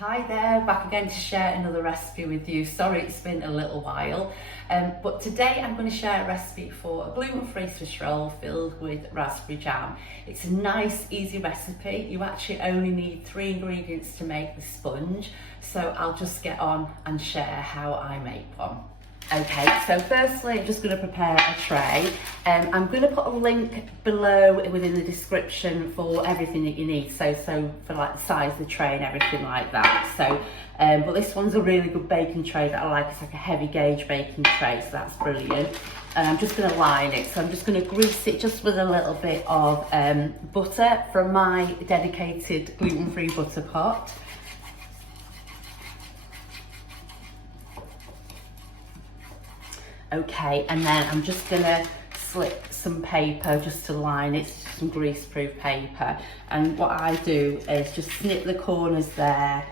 Hi there, back again to share another recipe with you. Sorry it's been a little while, but today I'm going to share a recipe for a gluten-free Swiss roll filled with raspberry jam. It's a nice, easy recipe. You actually only need 3 ingredients to make the sponge, so I'll just get on and share how I make one. Okay, so firstly I'm just going to prepare a tray. I'm going to put a link below within the description for everything that you need, so for like the size of the tray and everything like that. So but this one's a really good baking tray that I like. It's like a heavy gauge baking tray, so that's brilliant. And I'm just going to line it, so I'm just going to grease it just with a little bit of butter from my dedicated gluten-free butter pot. Okay, and then I'm just gonna slip some paper just to line it, some grease-proof paper. And what I do is just snip the corners there,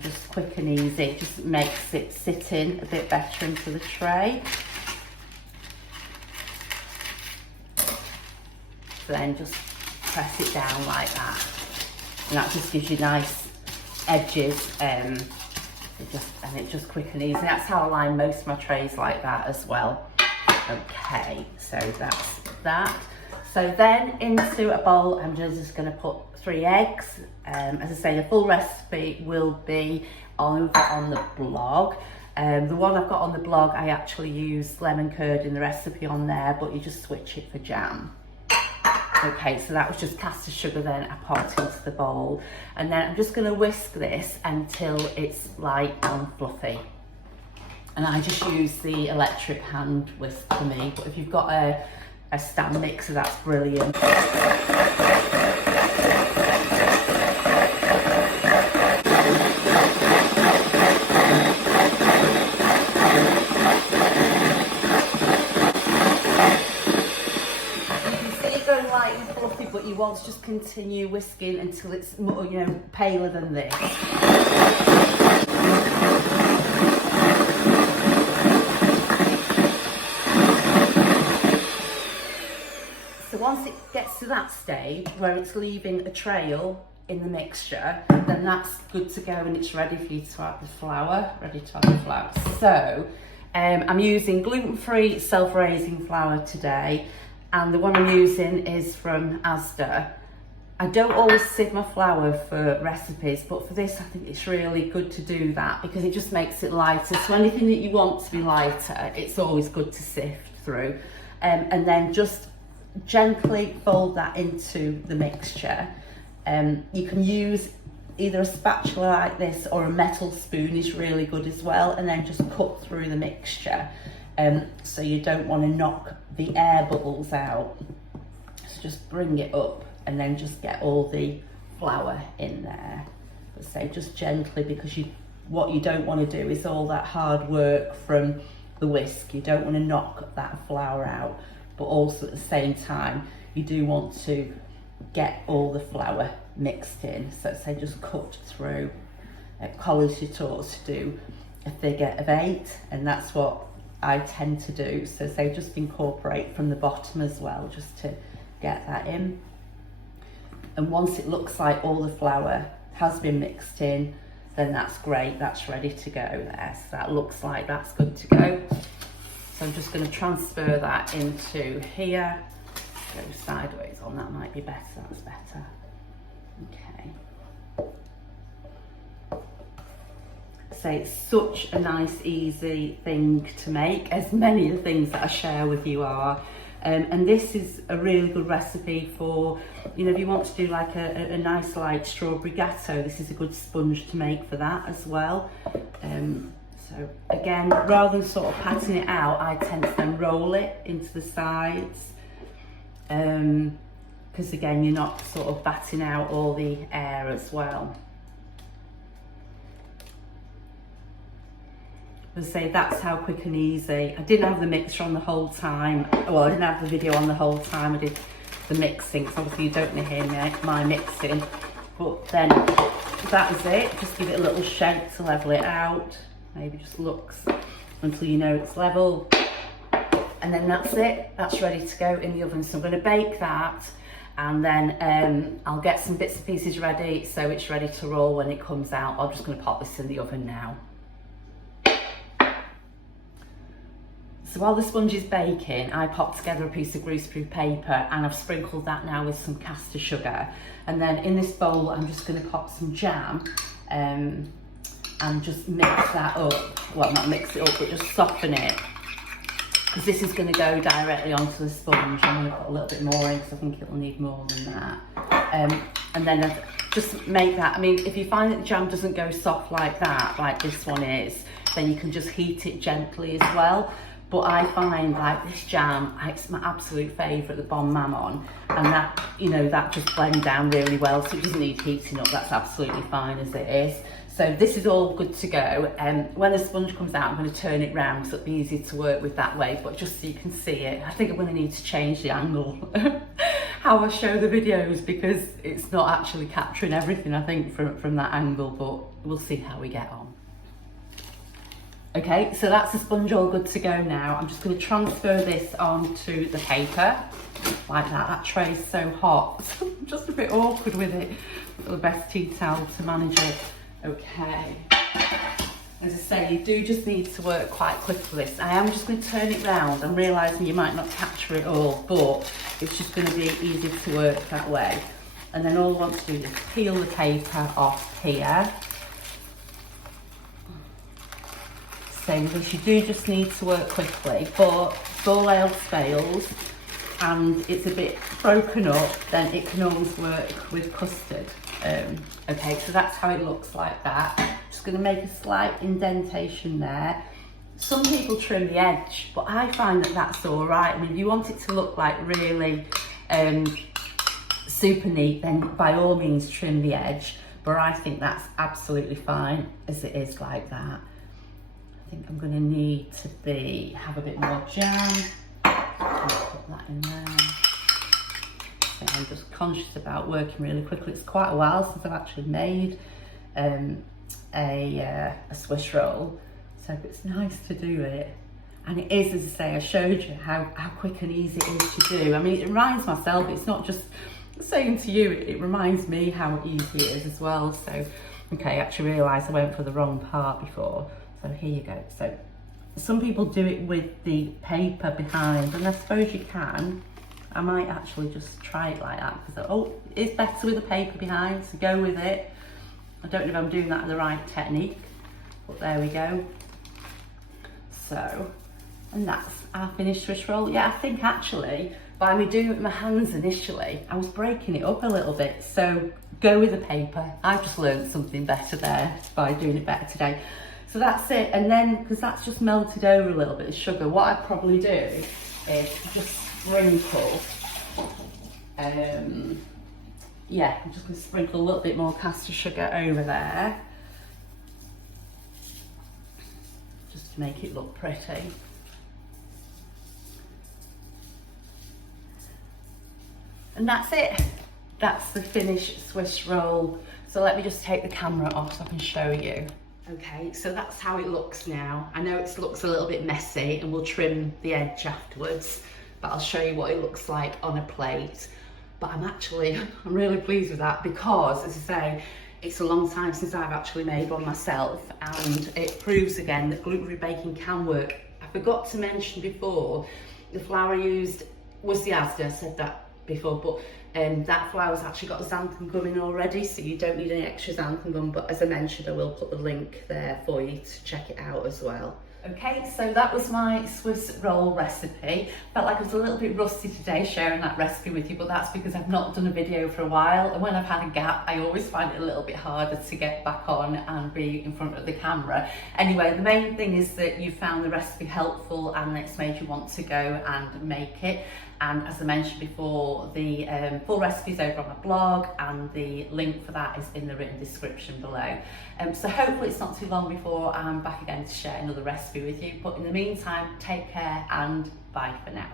just quick and easy. Just makes it sit in a bit better into the tray. So then just press it down like that, and that just gives you nice edges. It just quick and easy. That's how I line most of my trays, like that as well. Okay, so that's that. So then into a bowl, I'm just going to put 3 eggs. As I say, the full recipe will be over on the blog. The one I've got on the blog, I actually use lemon curd in the recipe on there, but you just switch it for jam. Okay, so that was just caster sugar, then I pot into the bowl, and then I'm just going to whisk this until it's light and fluffy. And I just use the electric hand whisk for me, but if you've got a stand mixer, that's brilliant. Light and fluffy, but you want to just continue whisking until it's more, paler than this. So once it gets to that stage where it's leaving a trail in the mixture, then that's good to go and it's ready for you to add the flour. So I'm using gluten-free self-raising flour today. And the one I'm using is from Asda. I don't always sieve my flour for recipes, but for this I think it's really good to do that because it just makes it lighter. So anything that you want to be lighter, it's always good to sift through. And then just gently fold that into the mixture. You can use either a spatula like this or a metal spoon is really good as well, and then just cut through the mixture. So you don't want to knock the air bubbles out. So just bring it up and then just get all the flour in there. But say just gently, because what you don't want to do is all that hard work from the whisk. You don't want to knock that flour out, but also at the same time you do want to get all the flour mixed in. So say just cut through. At college you taught us to do a figure of 8, and that's what I tend to do. So say just incorporate from the bottom as well, just to get that in. And once it looks like all the flour has been mixed in, then that's great, that's ready to go there. So that looks like that's good to go. So I'm just going to transfer that into here. Go sideways on, that might be better, that's better. Okay. So it's such a nice, easy thing to make, as many of the things that I share with you are. And this is a really good recipe for, if you want to do like a nice light strawberry gatto, this is a good sponge to make for that as well. So again, rather than sort of patting it out, I tend to then roll it into the sides. Because again, you're not sort of batting out all the air as well. As I say, that's how quick and easy. I didn't have the mixer on the whole time. Well, I didn't have the video on the whole time I did the mixing, so obviously you don't want to hear my mixing. But then that is it. Just give it a little shake to level it out. Maybe just looks until you know it's level. And then that's it. That's ready to go in the oven. So I'm going to bake that and then I'll get some bits and pieces ready so it's ready to roll when it comes out. I'm just going to pop this in the oven now. So while the sponge is baking, I popped together a piece of greaseproof paper and I've sprinkled that now with some caster sugar. And then in this bowl, I'm just going to pop some jam and just mix that up. Well, not mix it up, but just soften it. Because this is going to go directly onto the sponge. I'm going to put a little bit more in because I think it will need more than that. And then just make that, I mean, if you find that the jam doesn't go soft like that, like this one is, then you can just heat it gently as well. But I find like this jam, it's my absolute favourite, the Bon Mammon, and that, you know, that just blends down really well, so it doesn't need heating up. That's absolutely fine as it is. So this is all good to go. When the sponge comes out, I'm going to turn it round so it'll be easier to work with that way, but just so you can see it. I think I'm going to need to change the angle how I show the videos, because it's not actually capturing everything, I think, from that angle, but we'll see how we get on. Okay, so that's the sponge all good to go now. I'm just going to transfer this onto the paper, like that. That tray's so hot, I'm just a bit awkward with it. Got the best tea towel to manage it. Okay. As I say, you do just need to work quite quick for this. I am just going to turn it round. I'm realising you might not capture it all, but it's just going to be easy to work that way. And then all I want to do is peel the paper off here. Same as you do just need to work quickly, but if all else fails and it's a bit broken up, then it can always work with custard. Okay, so that's how it looks like that. Just going to make a slight indentation there. Some people trim the edge, but I find that that's all right. I mean, if you want it to look like really super neat, then by all means trim the edge, but I think that's absolutely fine as it is like that. I think I'm going to need to have a bit more jam. Put that in there. So I'm just conscious about working really quickly. It's quite a while since I've actually made a Swiss roll, so it's nice to do it. And it is, as I say, I showed you how quick and easy it is to do. I mean, it reminds myself, it's not just saying to you, it reminds me how easy it is as well. So, okay, I actually realised I went for the wrong part before. So here you go. So some people do it with the paper behind, and I suppose you can. I might actually just try it like that, because it's better with the paper behind, so go with it. I don't know if I'm doing that the right technique, but there we go. So, and that's our finished Swiss roll. Yeah, I think actually by me doing it with my hands initially, I was breaking it up a little bit. So go with the paper. I've just learned something better there by doing it better today. So that's it, and then, because that's just melted over a little bit of sugar, what I'd probably do is just sprinkle, yeah, I'm just going to sprinkle a little bit more caster sugar over there, just to make it look pretty. And that's it. That's the finished Swiss roll. So let me just take the camera off so I can show you. Okay, so that's how it looks now. I know it looks a little bit messy and we'll trim the edge afterwards, but I'll show you what it looks like on a plate. But I'm really pleased with that, because, as I say, it's a long time since I've actually made one myself, and it proves again that gluten-free baking can work. I forgot to mention before, the flour used was the Asda, I said that before, but that flour's actually got xanthan gum in already, so you don't need any extra xanthan gum, but as I mentioned, I will put the link there for you to check it out as well. Okay, so that was my Swiss roll recipe. Felt like I was a little bit rusty today sharing that recipe with you, but that's because I've not done a video for a while, and when I've had a gap, I always find it a little bit harder to get back on and be in front of the camera. Anyway, the main thing is that you found the recipe helpful and it's made you want to go and make it. And as I mentioned before, the full recipe is over on my blog, and the link for that is in the written description below. So hopefully it's not too long before I'm back again to share another recipe with you. But in the meantime, take care and bye for now.